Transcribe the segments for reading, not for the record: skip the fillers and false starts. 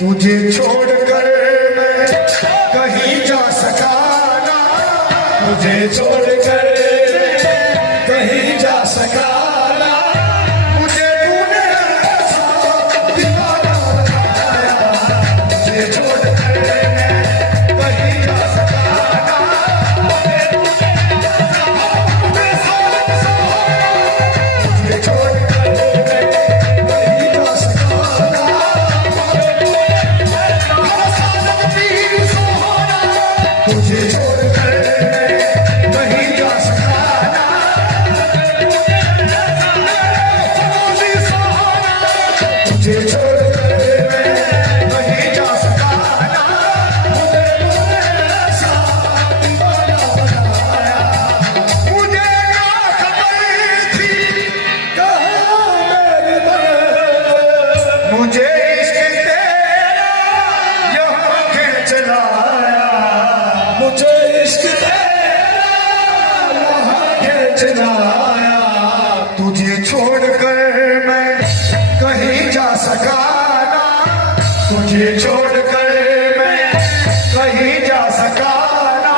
तुझे छोड़कर मैं कहीं जा सका ना, तुझे छोड़कर कहीं जा सका ना, मुझे तूने ऐसा दीवाना बनाया, तुझे छोड़कर मैं कहीं जा सका ना, मुझे तूने ऐसा तुझे छोड़कर मैं कहीं जा सका ना, तुझे छोड़कर कहीं जा सका ना, तुझे छोड़कर कहीं जा सका ना, ऐसा दीवाना बनाया, मुझे ना खबर थी कहाँ मेरे दर्द, मुझे इश्क तेरा यहाँ खींच लाया, मुझे इश्क तेरा यहाँ खींच लाया, तुझे छोड़कर मैं कहीं जा सका ना, तुझे छोड़कर मैं कहीं जा सका ना,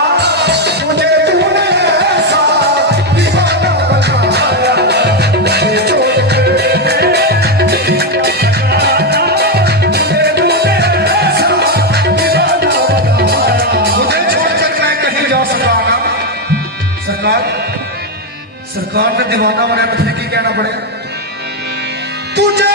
मुझे तूने ऐसा दीवाना बनाया, मुझे छोड़कर मुझे तूने ऐसा दीवाना बनाया, मुझे छोड़कर मैं कहीं जा सका ना। सरकार सरकार ने दीवाना बनाया, मुझे की कहना पड़ेगा, तुझे